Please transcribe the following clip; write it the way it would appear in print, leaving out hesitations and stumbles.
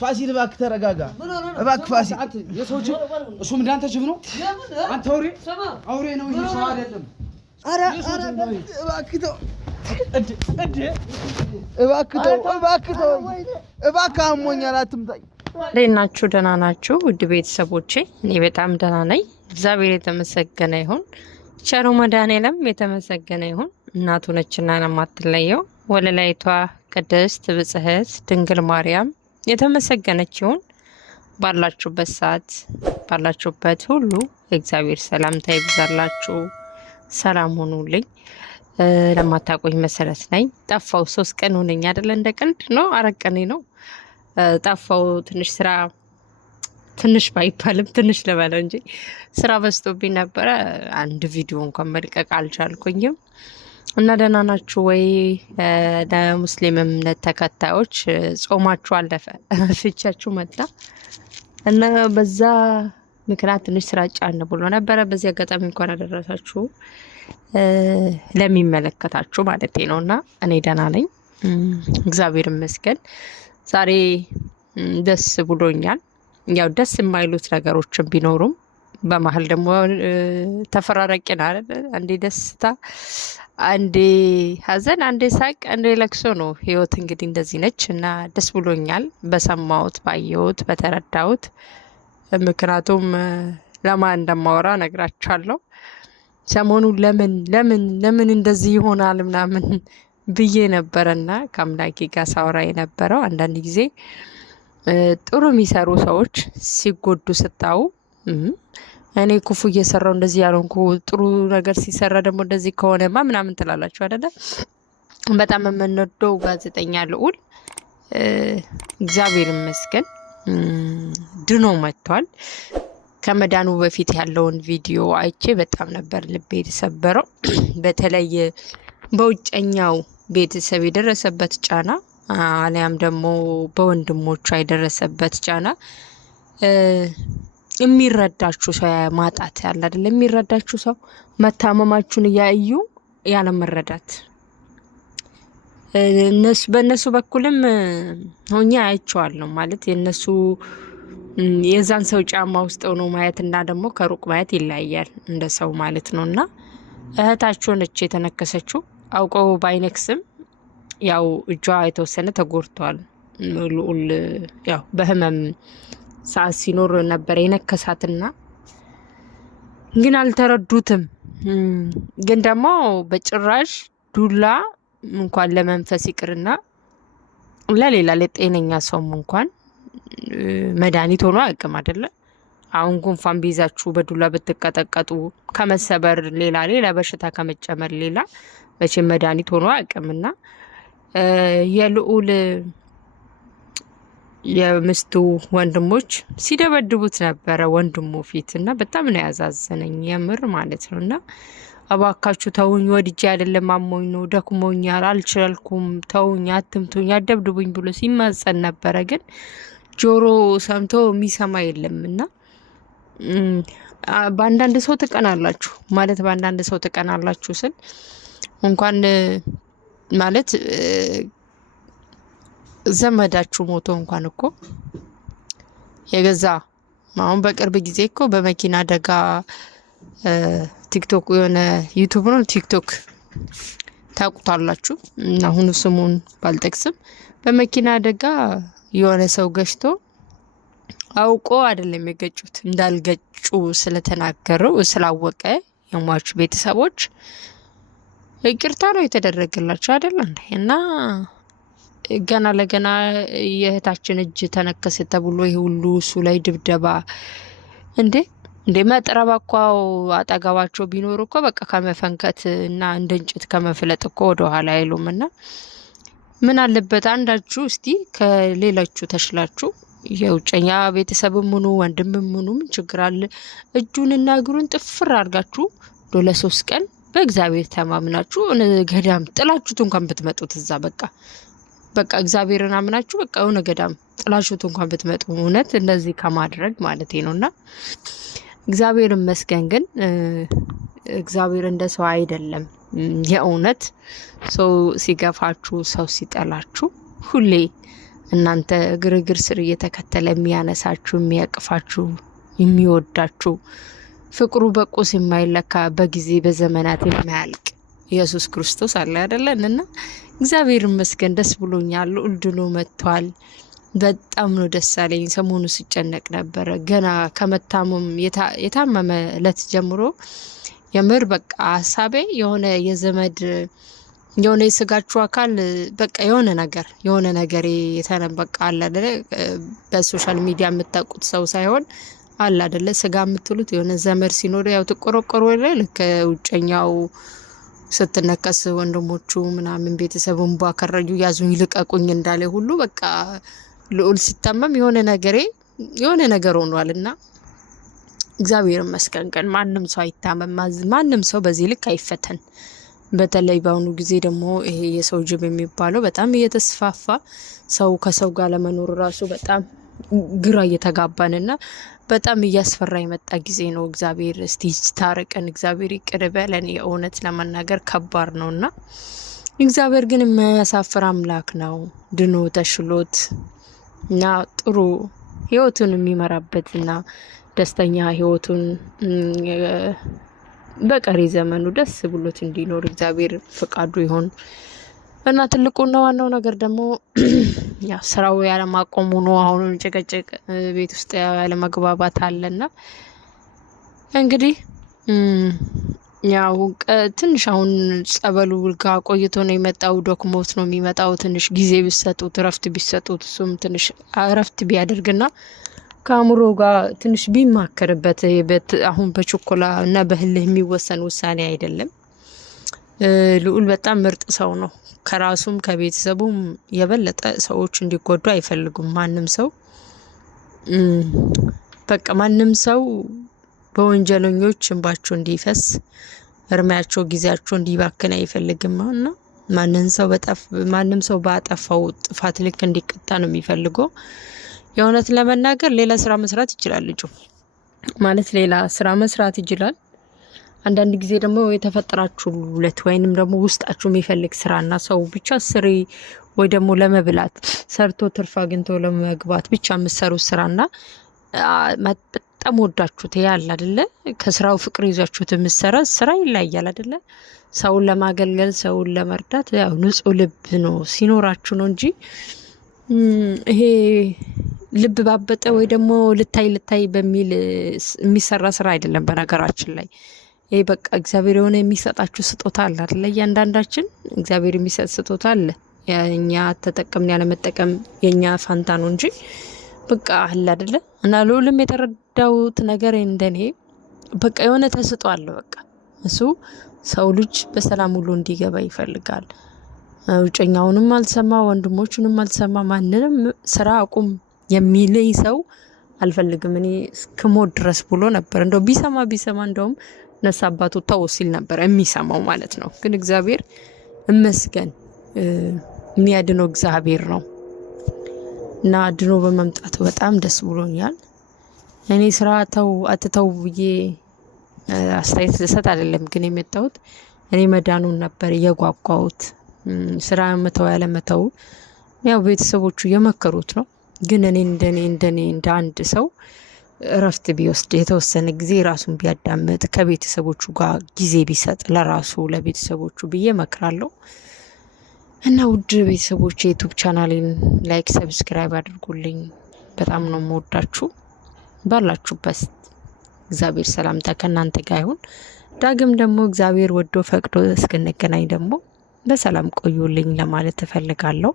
ፋሲል እባክህ ተረጋጋ እባክህ ፋሲል የሰው ጅብ እሱ ምን እንዳንተ ጅብ ነው አንተ አውሬ ነው ይሄ ሰው አይደለም አረ እባክህ ተው እባክህ አሞኛል አትምጣኝ ለናችሁ ደህና ናችሁ ውድ ቤተሰቦቼ እኔ በጣም ደህና ነኝ እግዚአብሔር የተመሰገነ ይሁን ቸሩ መድኃኔዓለም የተመሰገነ ይሁን እናቱ ነችና ለማትለየው ወለላይቷ ቅድስት ብጽሕት ድንግል ማርያም የተመሰገነች ይሁን ባላችሁበት ሰዓት ባላችሁበት ሁሉ እግዚአብሔር ሰላምታ ይብዛላችሁ ሰላም ሁኑልኝ ለማታቆኝ መሰረት ነኝ ጠፋው 3 ቀን ሆነኝ አይደል እንደ ቀልድ ነው 4 ቀን ነው ጠፋው ትንሽ ስራ ትንሽ ባይባልም ትንሽ ለባለው እንጂ ስራ በዝቶብኝ ነበር አንድ ቪዲዮ እንኳን መልቀቅ አልቻልኩኝም እና ደህና ናችሁ ወይ ለሙስሊም እምነት ተከታዮች ጾማችሁ አለፈ ፍቻችሁ መጣ እና በዛ ምክንያት ትንሽ ስራ ጫን ብሎ ነበር በዚህ አጋጣሚ እንኳን አደረሳችሁ ለሚመለከታችሁ ማለት ነውና እኔ ደህና ነኝ እግዚአብሔር ይመስገን ዛሬ ደስ ብሎኛል ያው ደስ የማይሉት ነገሮችን ቢኖሩም በመሃል ደግሞ ተፈራረቀና አንዴ ደስታ አንዴ ሀዘን አንዴ ሳቅ አንዴ ለቅሶ ነው ህይወት እንግዲህ እንደዚህ ነች እና ደስ ብሎኛል በሰማሁት ባየሁት በተረዳሁት ምክንያቱም ለማን እንደማወራ ነግራችኋለሁ ሰሞኑ ለምን እንደዚህ ይሆናል ምናምን ብዬ ነበርና ከአምላኬ ጋር ሳወራ የነበረው አንዳንድ ጊዜ ጥሩ የሚሰሩ ሰዎች ሲጎዱ ስታዩ እኔ ኩፉ እየሰራው እንደዚህ ያለንኩ ጥሩ ነገር ሲሰራ ደግሞ እንደዚህ ከሆነማ ምናምን ትላላችሁ አይደለ በጣም የምንወደው ጋዜጠኛ ልዑል እግዚአብሔር ይመስገን ድኖ መጥቷል ከመዳኑ በፊት ያለውን ቪዲዮ አይቼ በጣም ነበር ልቤ የተሰበረው በተለይ በውጨኛው ቤተሰብ የደረሰበት ጫና አሊያም ደግሞ በወንድሞቹ የደረሰበት ጫና የሚረዳችሁ ሰው ማጣት ያለ አይደል የሚረዳችሁ ሰው መታመማችሁን ያዩ ያለ መረዳት በእነሱ በኩልም ሆኛ አይቻለሁ ማለት የነሱ የዛን ሰው ጫማ ውስጥ ነው ማየት እና ደግሞ ከሩቅ ማየት ይለያያል እንደ ሰው ማለት ነውና እህታችሁ ነች የተነከሰችው አውቀው ባይነክስም ያው እጇ የተወሰነ ተጎርቷል ልዑል ያው በህመም ሰዓት ሲኖር ነበር የነከሳትና ግን አልተረዱትም ግን ደግሞ በጭራሽ ዱላ እንኳን ለመንፈስ ይቅርና ለሌላ ለጤነኛ ሰውም እንኳን መድኃኒት ሆኖ አያውቅም አይደለ አሁን ጉንፋን ቢይዛችሁ በዱላ ብትቀጠቀጡ ከመሰበር ሌላ በሽታ ከመጨመር ሌላ መቼም መድኃኒት ሆኖ አያውቅምና የልዑል የምስቱ ወንድሞች ሲደበድቡት ነበር ወንድሙ ፊትና በጣም ነው ያዛዘነኝ የምር ማለት ነውና አባካችሁ ተውኝ ወድጄ አይደለም አሞኝ ነው ደክሞኛል አልቻልኩም ተውኝ አትምቱኝ አደብድቡኝ ብሎ ሲማጸን ነበር ግን ጆሮ ሰምቶ የሚሰማ የለምና በአንዳንድ ሰው ተቀናላችሁ ማለት በአንዳንድ ሰው ተቀናላችሁ ስል እንኳን ማለት ዘመዳችሁ ሞቶ እንኳን እኮ የገዛ አሁን በቅርብ ጊዜ እኮ በመኪና አደጋ ቲክቶክ የሆነ ዩቲዩብ ነው ቲክቶክ ታውቁታላችሁ አሁን ስሙን ባልጠቅስም በመኪና አደጋ የሆነ ሰው ገጭቶ አውቆ አይደለም የገጩት እንዳልገጩ ስለተናገሩ ስላወቀ የሟቹ ቤተሰቦች ይቅርታ ነው የተደረገላቸው አይደል እና ገና ለገና የእህታችን እጅ ተነከሰ ተብሎ ይሄ ሁሉ እሱ ላይ ድብደባ እንዴ መጥረባኳው አጠገባቸው ቢኖር እኮ በቃ ከመፈንከት እና እንደ እንጭት ከመፍለጥ እኮ ወደ ኋላ አይሉምና ምን አለበት አንዳችሁ እስቲ ከሌላችሁ ተሽላችሁ የውጨኛ ቤተሰብም ሆኑ ወንድምም ሆኑ ምን ችግር አለ እጁንና እግሩን ጥፍር አድርጋችሁ ለ3 ቀን በእግዚአብሔር ተማምናችሁ ገዳም ጥላችሁት እንኳን ብትመጡት እዛ በቃ እግዚአብሔርን አምናችሁ በቃ የሆነ ገዳም ጥላችሁት እንኳን ብትመጡ እውነት እንደዚህ ከማድረግ ማለት ነውና እግዚአብሔር ይመስገን ግን እግዚአብሔር እንደ ሰው አይደለም የእውነት ሰው ሲገፋችሁ ሰው ሲጠላችሁ ሁሌ እናንተ ግርግር ስር እየተከተለ የሚያነሳችሁ የሚያቅፋችሁ የሚወዳችሁ ፍቅሩ በቁስ የማይለካ በጊዜ በዘመናት የማያልቅ ኢየሱስ ክርስቶስ አለ አይደለንና እግዚአብሔር ይመስገን ደስ ብሎኛል። ልዑል መጥቷል። በጣም ነው ደስ አለኝ። ሰሞኑ ሲጨነቅ ነበር ገና ከመታመም የታመመ ለት ጀምሮ የምር በቃ ሐሳቤ የሆነ የዘመድ የሆነ የስጋችሁ አካል በቃ የሆነ ነገር የተነበቃ አለ አይደለ በሶሻል ሚዲያ የምታውቁት ሰው ሳይሆን አለ አይደለ ስጋ የምትሉት የሆነ ዘመድ ሲኖር ያው ተቆረቆሩ አይደል ከውጨኛው ስትነከስ ወንድሞቹ ምናምን ቤተሰቡን ባከረጁ ያዙኝ ልቀቁኝ እንዳለ ሁሉ በቃ ልዑል ሲታመም የሆነ ነገር ሆኗልና እግዚአብሔር ይመስገን። ግን ማንም ሰው አይታመም፣ ማንም ሰው በዚህ ልክ አይፈተን። በተለይ በአሁኑ ጊዜ ደግሞ ይሄ የሰው ጅብ የሚባለው በጣም እየተስፋፋ ሰው ከሰው ጋር ለመኖር ራሱ በጣም ግራ እየተጋባንና በጣም እያስፈራ የመጣ ጊዜ ነው። እግዚአብሔር እስቲ ታረቀን፣ እግዚአብሔር ይቅር በለን። የእውነት ለመናገር ከባድ ነውና እግዚአብሔር ግን የማያሳፍር አምላክ ነው። ድኖ ተሽሎት እና ጥሩ ህይወቱን የሚመራበትና ደስተኛ ህይወቱን በቀሪ ዘመኑ ደስ ብሎት እንዲኖር እግዚአብሔር ፍቃዱ ይሁን እና ትልቁና ዋናው ነገር ደግሞ ያ ስራው ያለማቆሙ ነው። አሁን ጭቅጭቅ ቤት ውስጥ ያለመግባባት አለና እንግዲህ ያው ትንሽ አሁን ጸበሉ ጋር ቆይቶ ነው የመጣው። ዶክሞት ነው የሚመጣው። ትንሽ ጊዜ ቢሰጡት ረፍት ቢሰጡት እሱም ትንሽ ረፍት ቢያደርግና ከአእምሮ ጋር ትንሽ ቢማከርበት አሁን በችኮላ እና በህልህ የሚወሰን ውሳኔ አይደለም። ልዑል በጣም ምርጥ ሰው ነው። ከራሱም ከቤተሰቡም የበለጠ ሰዎች እንዲጎዱ አይፈልጉም። ማንም ሰው በወንጀለኞች እንባቸው እንዲፈስ እርማያቸው ጊዜያቸው እንዲባክን አይፈልግም እና ማንም ሰው ባጠፋው ጥፋት ልክ እንዲቀጣ ነው የሚፈልገው። የእውነት ለመናገር ሌላ ስራ መስራት ይችላል ልጁ ማለት ሌላ ስራ መስራት ይችላል። አንዳንድ ጊዜ ደግሞ የተፈጠራችሁለት ወይንም ደግሞ ውስጣችሁ የሚፈልግ ስራና ሰው ብቻ ስሪ ወይ ደግሞ ለመብላት ሰርቶ ትርፍ አግኝቶ ለመግባት ብቻ የምትሰሩት ስራና በጣም ወዳችሁት ያለ አይደለ ከስራው ፍቅር ይዛችሁት የምትሰራ ስራ ይለያል አይደለ። ሰውን ለማገልገል ሰውን ለመርዳት ያው ንጹህ ልብ ነው ሲኖራችሁ ነው እንጂ ይሄ ልብ ባበጠ ወይ ደግሞ ልታይ በሚል የሚሰራ ስራ አይደለም። በነገራችን ላይ ይሄ በቃ እግዚአብሔር የሆነ የሚሰጣችሁ ስጦታ አለ አይደለ። እያንዳንዳችን እግዚአብሔር የሚሰጥ ስጦታ አለ። እኛ ተጠቀምን ያለ መጠቀም የኛ ፋንታ ነው እንጂ በቃ አለ አይደለ። እና ልዑልም የተረዳውት ነገር እንደኔ በቃ የሆነ ተስጦ አለ። በቃ እሱ ሰው ልጅ በሰላም ሁሉ እንዲገባ ይፈልጋል። ውጨኛውንም አልሰማ ወንድሞቹንም አልሰማ ማንንም ስራ አቁም የሚለኝ ሰው አልፈልግም እኔ እስከሞት ድረስ ብሎ ነበር። እንደው ቢሰማ እንደውም ነሳ አባቱ ተው ሲል ነበር የሚሰማው ማለት ነው። ግን እግዚአብሔር ይመስገን የሚያድነው እግዚአብሔር ነው እና ድኖ በመምጣቱ በጣም ደስ ብሎኛል። እኔ ስራ አትተው ብዬ አስተያየት ልሰጥ አይደለም ግን የመጣሁት እኔ መዳኑን ነበር የጓጓሁት። ስራ መተው ያለ መተው ያው ቤተሰቦቹ የመከሩት ነው። ግን እኔ እንደ አንድ ሰው እረፍት ቢወስድ የተወሰነ ጊዜ ራሱን ቢያዳምጥ ከቤተሰቦቹ ጋር ጊዜ ቢሰጥ ለራሱ ለቤተሰቦቹ ብዬ መክራለሁ። እና ውድ ቤተሰቦቼ ዩቲዩብ ቻናሌን ላይክ ሰብስክራይብ አድርጉልኝ። በጣም ነው የምወዳችሁ። ባላችሁበት እግዚአብሔር ሰላምታ ከእናንተ ጋር ይሁን። ዳግም ደግሞ እግዚአብሔር ወዶ ፈቅዶ እስክንገናኝ ደግሞ በሰላም ቆዩልኝ ለማለት እፈልጋለሁ።